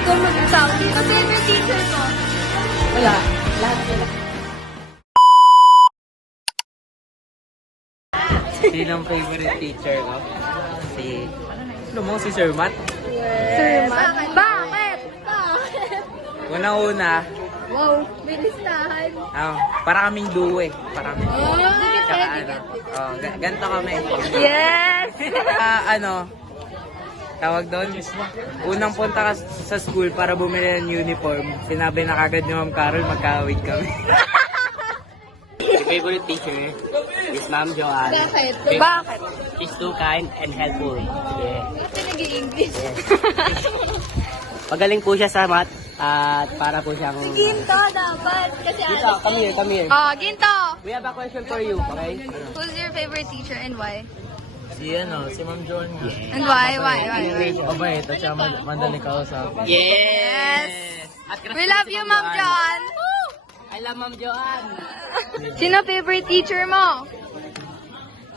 Ikaw mag-isaw. Ito favorite teacher ko. Wala. Lahat sila. Sino ang favorite teacher ko? Ano mo? Si Sir Matt? Sir Matt? Bakit? Unang-una, Wow, may listahan. para kaming duo eh. Para kaming duo. Tsaka ganito kami. Yes! Tawag doon, unang punta ka sa school para bumili ng uniform. Sinabi na kagad ni Ma'am Carol, magka-awig kami. My favorite teacher is Ma'am Joanne. Bakit? Bakit? She's too kind and helpful. Yeah. Kasi nag-i-English. Magaling po siya sa math at para po siyang... Ginto dapat. Kasi Ginto, come here. Oh, Ginto! We have a question for you, okay? Who's your favorite teacher and why? Si Ma'am Joan nga. And why? Mabait at siya madaling kausap. Yes! We love you, Ma'am John! I love Ma'am Joanne. Sino favorite teacher mo?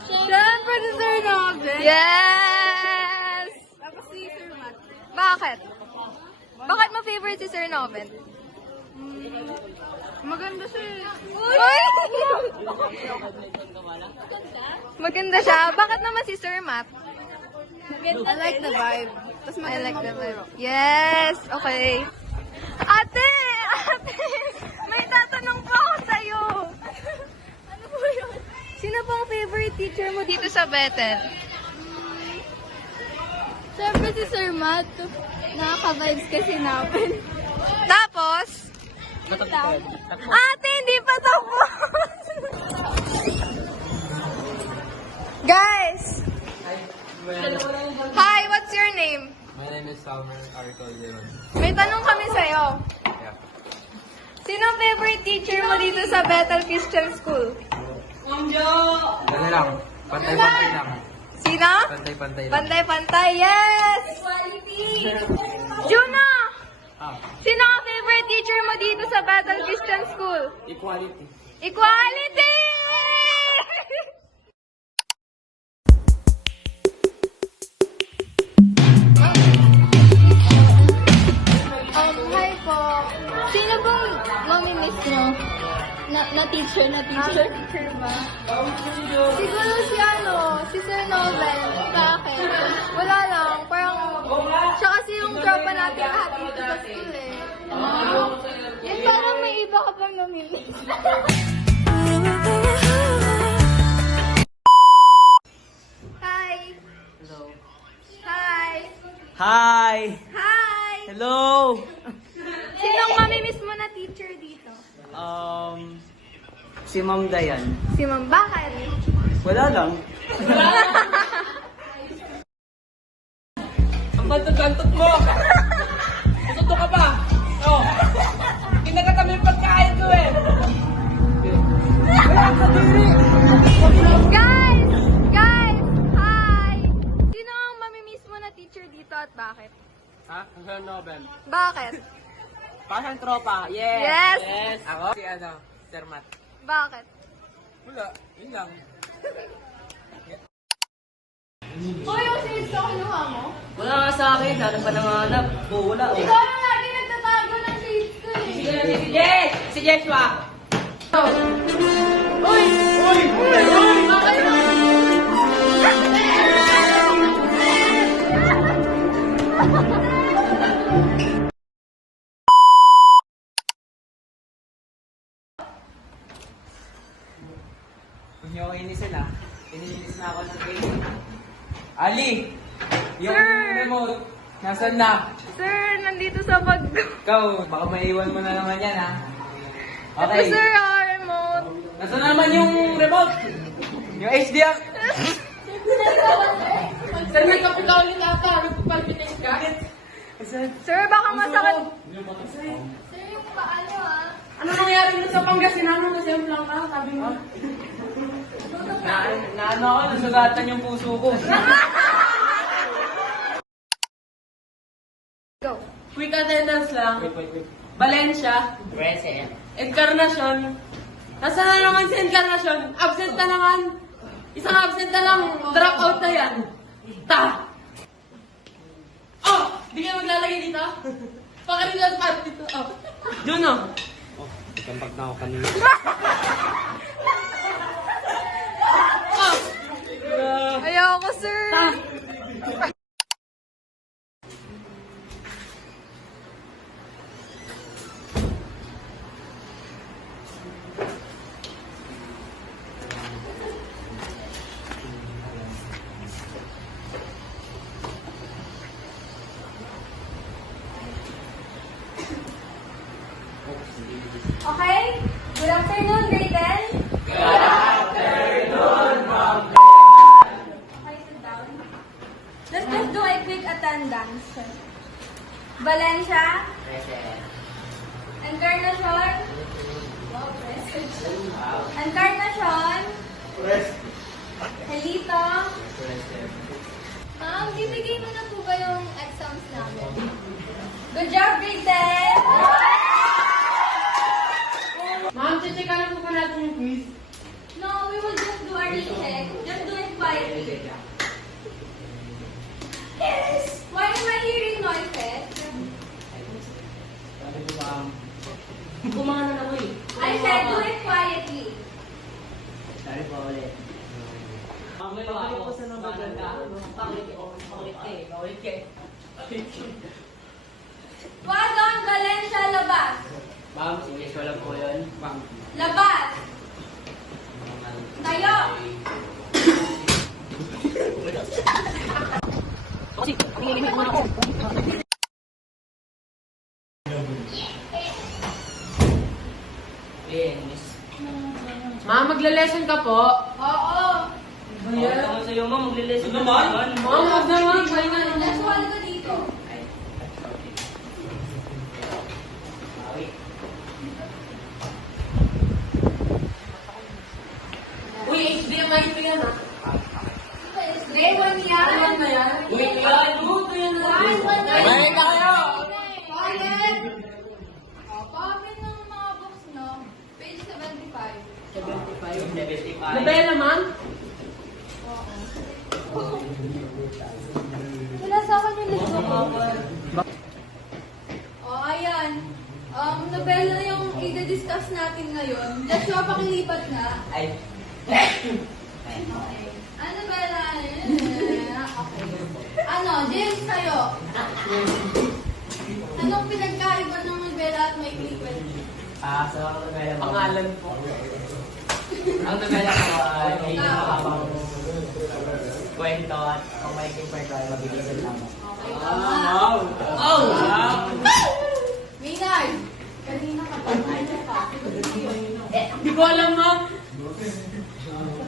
Siyempre si Sir Noven. Yes! Tapos si Sir Matt. Bakit? Bakit mo favorite si Sir Noven? Maganda siya. Uy! Maganda siya. Bakit naman si Sir Matt? I like the vibe. I like the vibe. Yes! Okay. Ate! May tatanong po ako sa'yo. Ano po yun? Sino pong favorite teacher mo dito sa Bethel? Siyempre si Sir Matt, nakaka-vibes kasi namin. Tapos? Ate, hindi pa tapos! Guys! Hi, what's your name? My name is Summer Arcolderon. May tanong kami sa'yo. Sino ang favorite teacher mo dito sa Bethel Christian School? Ano lang, pantay-pantay lang. Sino? Pantay-pantay lang. Pantay-pantay, yes! Equality! Juna! Sino ang favorite teacher mo dito sa Bethel Christian School? Equality. Equality! Hi po. Sino bang mamimiss nyo? Na teacher? Teacher ba? Siguro si Sir Noven. Bakit? Wala lang. Parang, siya kasi yung tropa natin lahat dito sa school eh. Eh, parang may iba ka pang namimiss. Hi! Hello. Hi! Hi! Hi! Hello! Sinong mamimiss mo na teacher dito? Si Ma'am Dayan. Si Ma'am. Bakit? Wala lang. Ang bantot-bantot mo! Matuto ka pa! Oh! Kinagat kami yung pagkain ko eh! Guys! Guys! Hi! Sino ang mamimiss mo na teacher dito at bakit? Ha? Sir Nobel. Bakit? Pasang tropa. Yes! Yes! Ako? Si Sir Matt. Bakit? Wala, yun lang. Oh, yung shades ko kinuha mo? Wala nga sa akin. Sana pa nanganap. Wala. Oh. Ikaw na lagi nagtatago ng shades ko eh. Yes! Si Joshua! Uy! Uy! Uy! Okay na. Huwag niyo ako inisin ah. Ininis na ako ng game. Ali! Yung Sir! remote, nasan na? Sir, nandito sa bag ko. Ikaw, baka maiwan mo na naman yan ha. Ito Okay. sir, remote. Nasaan naman yung remote? Yung HDR? Sir, may kapitawin na ata. Nagpapalpitin ka? Sir, baka masakit. Sir, yung paa nyo ah. Ano nangyari sa Pangasinan mo kasi yung lang ka, sabi mo. Naano ako, nasugatan yung puso ko. Go. Quick attendance lang. Wait. Valencia. Present. Encarnacion. Nasaan na naman si Encarnacion? Absent na naman. Isang absent na lang. Drop out na yan. Ta! Oh! Di ka maglalagay dito? Pakarilas part dito. Oh. Juno. Kampag na ako kanina. Oh! Ayoko, sir. Okay? Good afternoon, grade 10. Good afternoon, Ma'am. Okay, sit down. Let's just do a quick attendance. Valencia. Present. Encarnacion. Wow, present. Encarnacion. Helito. Present. Ma'am, bibigay mo na po ba yung exams namin? Good job, grade 10. Ma'am, checheka na po ba natin yung quiz? No, we will just do a recheck. Just do it quietly. Yes! Why am I hearing noises? Sabi ko, ma'am. Kumana na ako eh. I said do it quietly. Sorry po ulit. Bakit po sa number ka? Bakit ka? Wadon, Valencia, labas. Ma'am, sige, wala po yun. Ma'am. Labas. Tayo. Linis. Ma'am, magle-lesson ka po. Oo. Bakit naman sa'yo, ma'am? Maglilesen naman. Ma'am, wag naman. Kaya nga Let's wala ka dito. Uy, HDMI ito yan ah. Day 1 yan. Ayan na yan. Uy, yan! Ito yan na. Balik na kayo! Quiet. Open ng mga books, no? Page 75. 75. Nobela, ma'am? Wala sa akin yung list ko. Oh, ayan. Nobela yung i-discuss natin ngayon. Just mapakilipat na. Ay. Okay. Ano ba na? Okay. Ano, James, sa'yo. Anong pinagkaiba ng novela at may liquid? Sa mga novela, ma'am. Pangalan po. Ang novela ko ay may mahabang kwento at kung may kwento ay mabilisan lamang. Okay, tama. Oh! Maynard, kanina ka pa. Ano ka? Hindi ko alam, ma'am.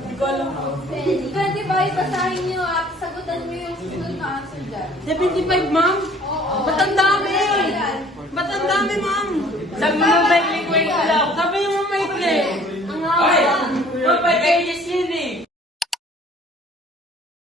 Hindi ko alam po. 25, basahin niyo at sagutan niyo yung sunod na answer dyan. 75, ma'am?